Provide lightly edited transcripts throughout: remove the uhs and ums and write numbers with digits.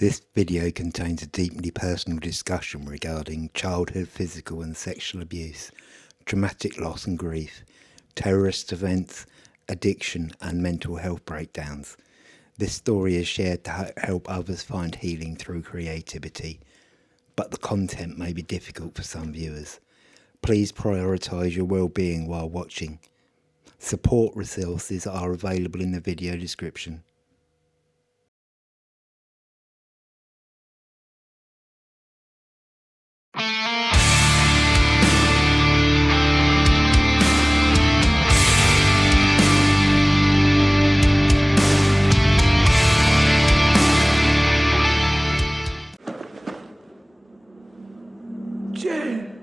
This video contains a deeply personal discussion regarding childhood physical and sexual abuse, traumatic loss and grief, terrorist events, addiction and mental health breakdowns. This story is shared to help others find healing through creativity, but the content may be difficult for some viewers. Please prioritise your well-being while watching. Support resources are available in the video description. Jen,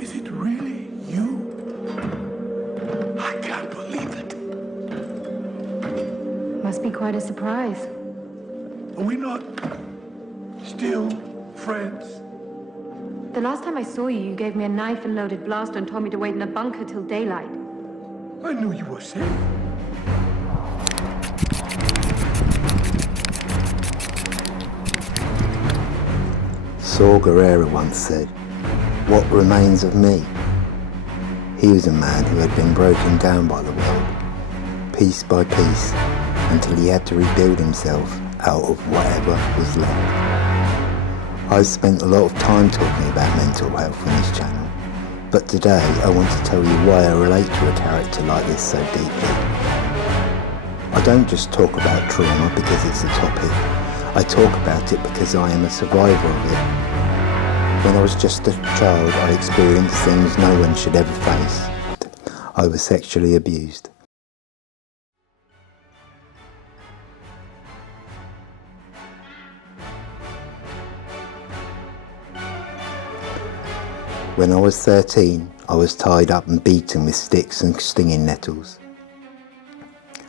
is it really you? I can't believe it. Must be quite a surprise. Are we not still friends? The last time I saw you, you gave me a knife and loaded blaster and told me to wait in a bunker till daylight. I knew you were safe. Saw Gerrera once said, "What remains of me?" He was a man who had been broken down by the world, piece by piece, until he had to rebuild himself out of whatever was left. I've spent a lot of time talking about mental health on this channel, but today I want to tell you why I relate to a character like this so deeply. I don't just talk about trauma because it's a topic. I talk about it because I am a survivor of it. When I was just a child, I experienced things no one should ever face. I was sexually abused. When I was 13, I was tied up and beaten with sticks and stinging nettles.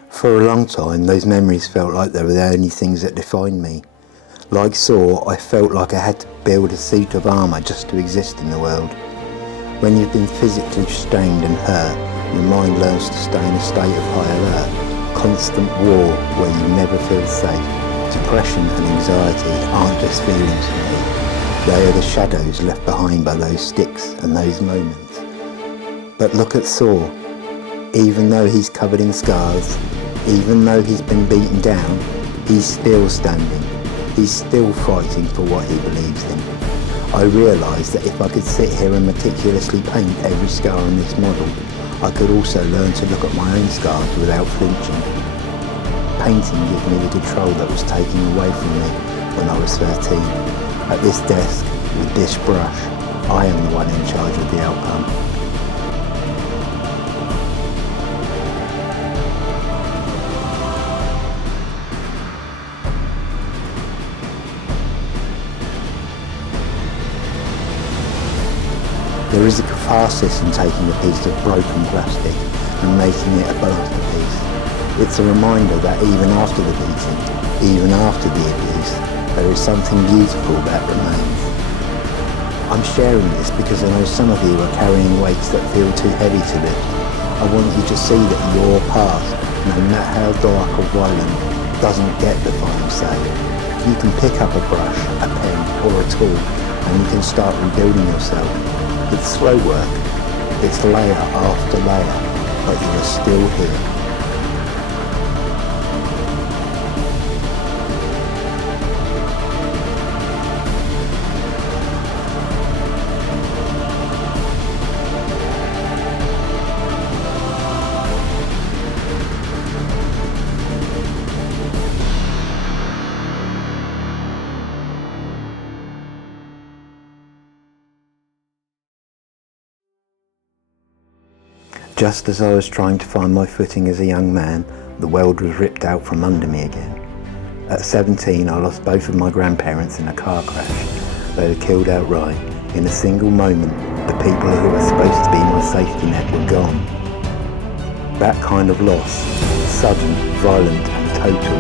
For a long time, those memories felt like they were the only things that defined me. Like Saw, I felt like I had to build a suit of armour just to exist in the world. When you've been physically strained and hurt, your mind learns to stay in a state of high alert, constant war where you never feel safe. Depression and anxiety aren't just feelings for me. They are the shadows left behind by those sticks and those moments. But look at Saw. Even though he's covered in scars, even though he's been beaten down, he's still standing. He's still fighting for what he believes in. I realised that if I could sit here and meticulously paint every scar on this model, I could also learn to look at my own scars without flinching. Painting gave me the control that was taken away from me when I was 13. At this desk, with this brush, I am the one in charge of the outcome. There is a catharsis in taking a piece of broken plastic and making it a masterpiece. It's a reminder that even after the beating, even after the abuse, there is something beautiful that remains. I'm sharing this because I know some of you are carrying weights that feel too heavy to lift. I want you to see that your past, no matter how dark or violent, doesn't get the final say. You can pick up a brush, a pen or a tool and you can start rebuilding yourself. It's slow work, it's layer after layer, but you are still here. Just as I was trying to find my footing as a young man, the world was ripped out from under me again. At 17, I lost both of my grandparents in a car crash. They were killed outright. In a single moment, the people who were supposed to be my safety net were gone. That kind of loss, sudden, violent and total,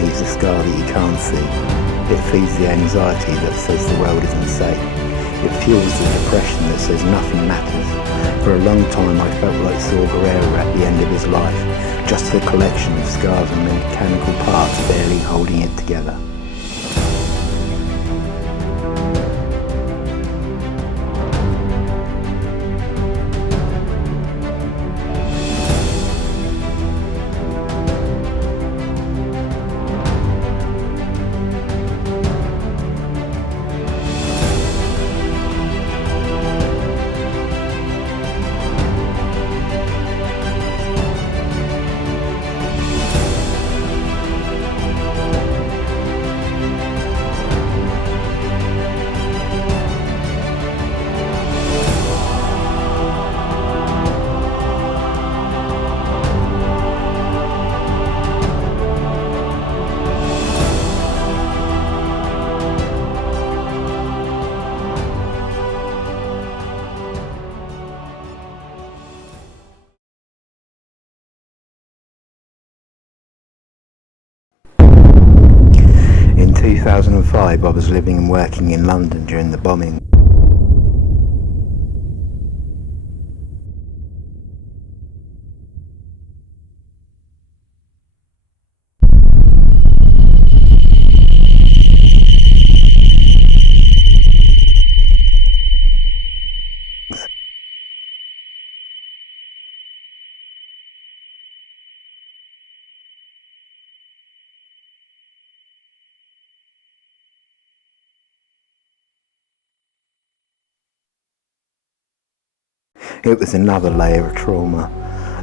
leaves a scar that you can't see. It feeds the anxiety that says the world isn't safe. It fuels the depression that says nothing matters. For a long time I felt like Saw Gerrera at the end of his life, just a collection of scars and mechanical parts barely holding it together. In 2005, I was living and working in London during the bombing. It was another layer of trauma,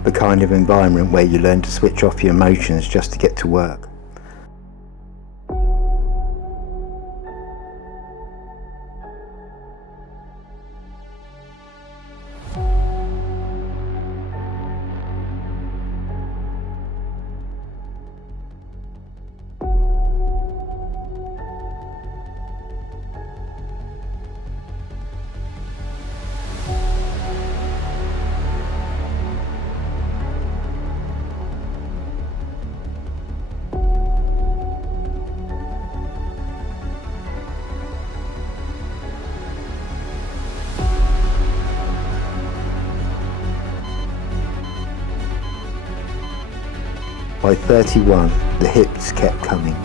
the kind of environment where you learn to switch off your emotions just to get to work. By 31, the hits kept coming.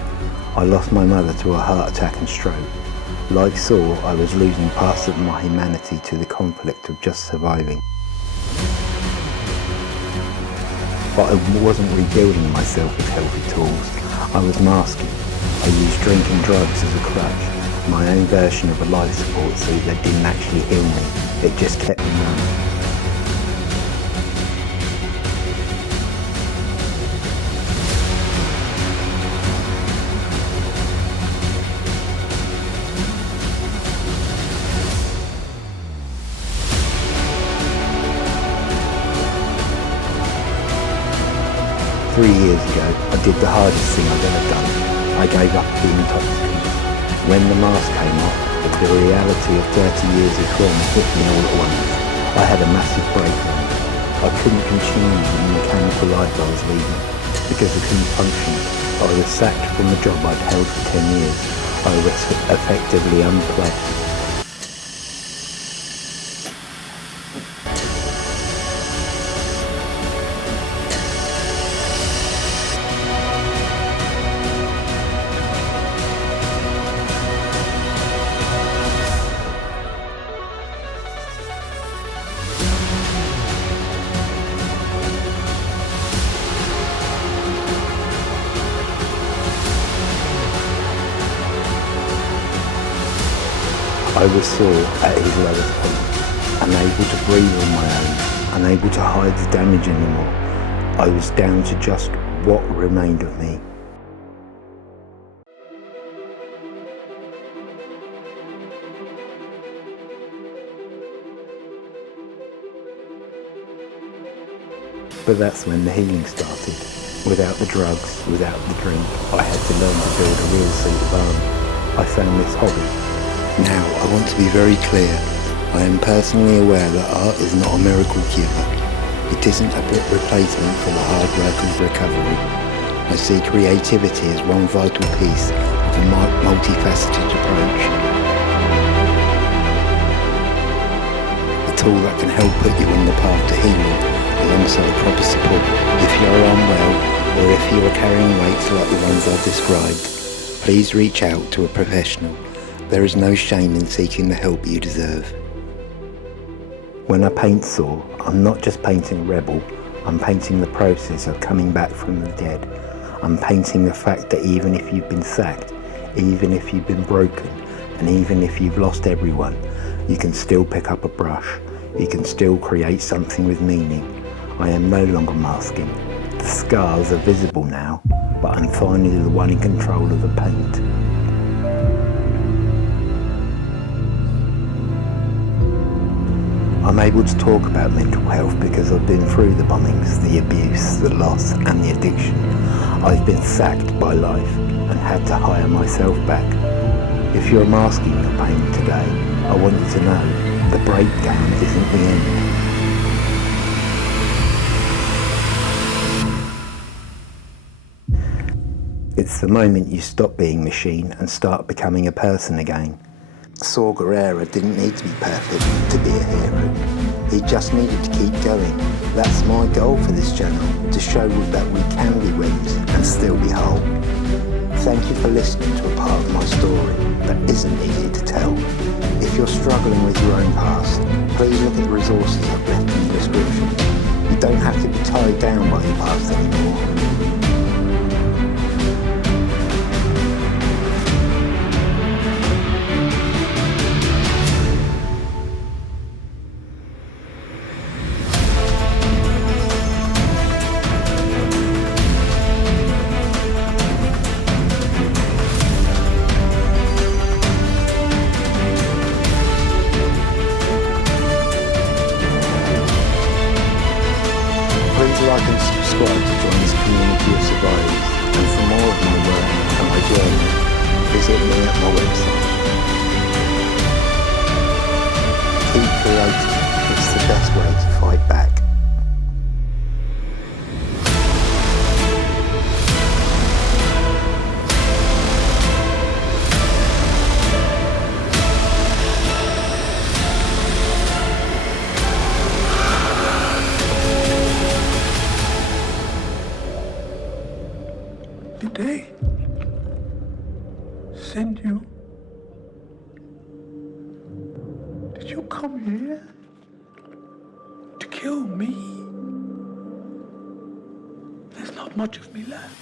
I lost my mother to a heart attack and stroke. Like Saw, I was losing parts of my humanity to the conflict of just surviving. But I wasn't rebuilding myself with healthy tools. I was masking. I used drink and drugs as a crutch, my own version of a life support suit that didn't actually heal me. It just kept me running. 3 years ago, I did the hardest thing I've ever done. I gave up the intoxicants. When the mask came off, the reality of 30 years of trauma hit me all at once. I had a massive breakdown. I couldn't continue the mechanical life I was leading because I couldn't function. I was sacked from the job I'd held for 10 years. I was effectively unplugged. I was Saw at his lowest point, unable to breathe on my own, unable to hide the damage anymore. I was down to just what remained of me. But that's when the healing started. Without the drugs, without the drink, I had to learn to build a real suit of armour. I found this hobby. Now, I want to be very clear. I am personally aware that art is not a miracle cure. It isn't a replacement for the hard work of recovery. I see creativity as one vital piece of a multi-faceted approach. The tool that can help put you on the path to healing alongside proper support. If you're unwell or if you are carrying weights like the ones I've described, please reach out to a professional. There is no shame in seeking the help you deserve. When I paint Saw, I'm not just painting a rebel, I'm painting the process of coming back from the dead. I'm painting the fact that even if you've been sacked, even if you've been broken, and even if you've lost everyone, you can still pick up a brush. You can still create something with meaning. I am no longer masking. The scars are visible now, but I'm finally the one in control of the paint. I'm able to talk about mental health because I've been through the bombings, the abuse, the loss and the addiction. I've been sacked by life and had to hire myself back. If you're masking your pain today, I want you to know the breakdown isn't the end. It's the moment you stop being machine and start becoming a person again. Saw Gerrera didn't need to be perfect to be a hero. He just needed to keep going. That's my goal for this channel, to show that we can be wins and still be whole. Thank you for listening to a part of my story that isn't easy to tell. If you're struggling with your own past, please look at the resources I've left in the description. You don't have to be tied down by your past anymore. Please like and subscribe to join this community of survivors, and for more of my work and my journey, visit me at my website. Keep creating, it's the best way to fight back. Did they send you? Did you come here to kill me? There's not much of me left.